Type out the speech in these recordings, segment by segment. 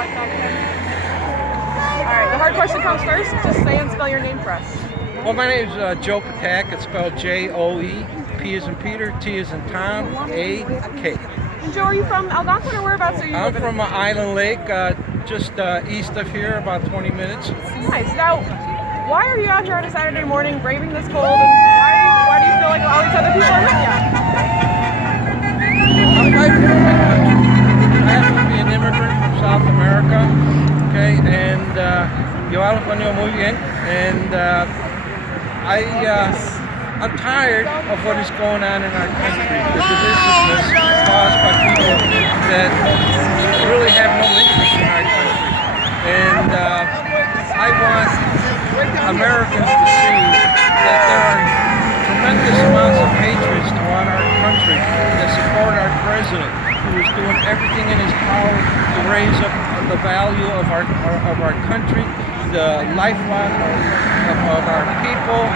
All right, the hard question comes first. Just say and spell your name for us. Well, my name is Joe Ptak. It's spelled J-O-E, P as in Peter, T as in Tom, A-K. And Joe, are you from Algonquin or whereabouts are you? I'm from Island Lake, just east of here, about 20 minutes. Nice. Now, why are you out here on a Saturday morning braving this cold, and why do you feel like all these other people are with you? I'm fighting for my country. I happen to be an immigrant from South America, okay, and yo hablo español muy bien, and I'm tired of what is going on in our country, the divisiveness caused by people that really have no interest in our country. And I want Americans to see that there are tremendous amounts of hatred toward our country that support our president, who is doing everything in his power to raise up the value of our country, the lifeline of our people,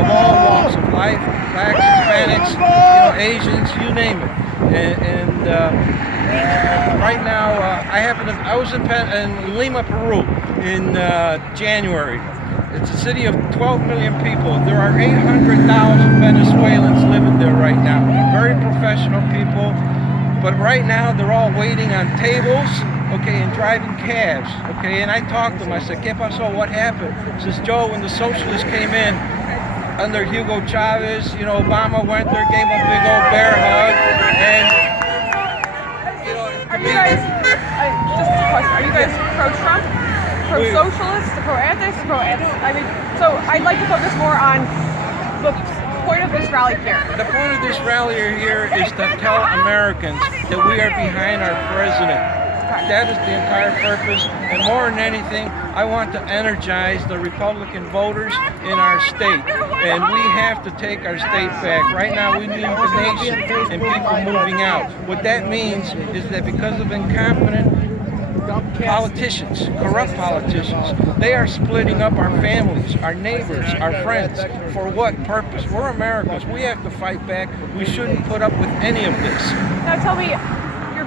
of all walks of life, blacks, Hispanics, Asians, you name it. And right now, I was in Lima, Peru in January. It's a city of 12 million people. There are 800,000 Venezuelans living there right now. Very professional people. But right now, they're all waiting on tables, okay, and driving cabs, okay. And I talked to them. I said, "¿Qué pasó? What happened?" He says, "Joe, when the socialists came in under Hugo Chavez, Obama went there, gave him a big old bear hug, and Are you guys? Just a question. Are you guys pro-Trump, pro-socialist, pro-anti, pro-anti? I mean, so I'd like to focus more on the point of this rally here. The point of this rally here is to tell Americans that we are behind our president. That is the entire purpose, and more than anything, I want to energize the Republican voters in our state, and we have to take our state back. Right now, we need the nation and people moving out. What that means is that because of incompetent politicians, corrupt politicians, they are splitting up our families, our neighbors, our friends. For what purpose? We're Americans. We have to fight back. We shouldn't put up with any of this. Now tell me,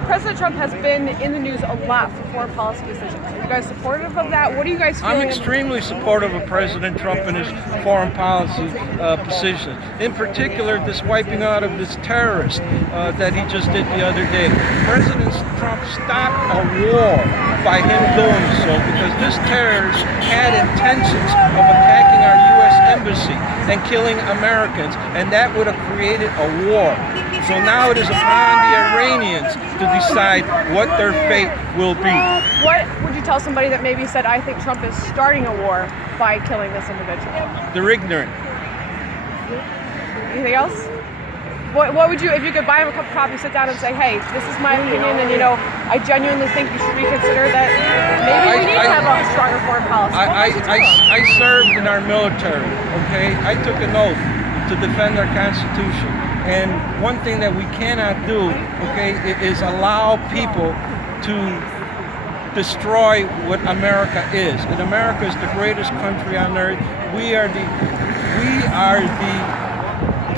President Trump has been in the news a lot for foreign policy decisions. Are you guys supportive of that? What do you guys feel? I'm extremely supportive of President Trump and his foreign policy positions. In particular, this wiping out of this terrorist that he just did the other day. President Trump stopped a war by him doing so, because this terrorist had intentions of attacking our U.S. embassy and killing Americans, and that would have created a war. So now it is upon the Iranians to decide what their fate will be. What would you tell somebody that maybe said, "I think Trump is starting a war by killing this individual"? They're ignorant. Anything else? What would you, if you could buy him a cup of coffee, sit down and say, "Hey, this is my opinion, and I genuinely think you should reconsider that maybe we need to have a stronger foreign policy"? I served in our military, okay? I took an oath to defend our Constitution. And one thing that we cannot do, okay, is allow people to destroy what America is. And America is the greatest country on earth. We are the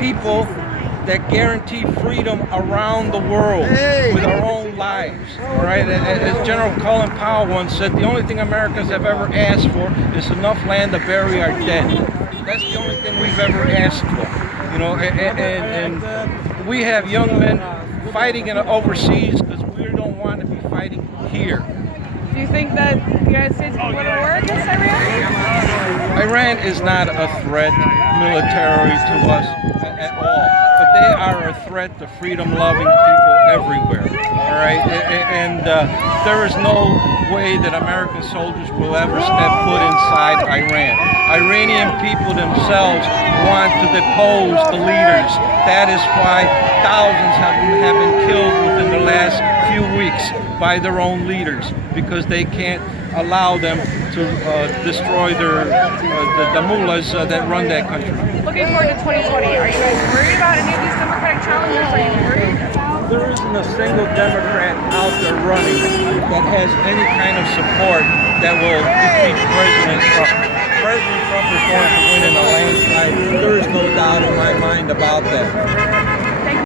people that guarantee freedom around the world with our own lives. All right, as General Colin Powell once said, the only thing Americans have ever asked for is enough land to bury our dead. That's the only thing we've ever asked for. And we have young men fighting overseas because we don't want to be fighting here. Do you think that the United States can win a war against Iran? Iran is not a threat militarily to us at all, but they are a threat to freedom-loving people everywhere. All right, and there is no way that American soldiers will ever step foot inside Iran. Iranian people themselves want to depose the leaders. That is why thousands have been killed within the last few weeks by their own leaders, because they can't allow them to destroy the mullahs that run that country. Looking forward to 2020, are you guys worried about any of these Democratic challenges? Are you worried? There isn't a single Democrat out there running that has any kind of support that will defeat President Trump. President Trump is going to win in a landslide. There is no doubt in my mind about that.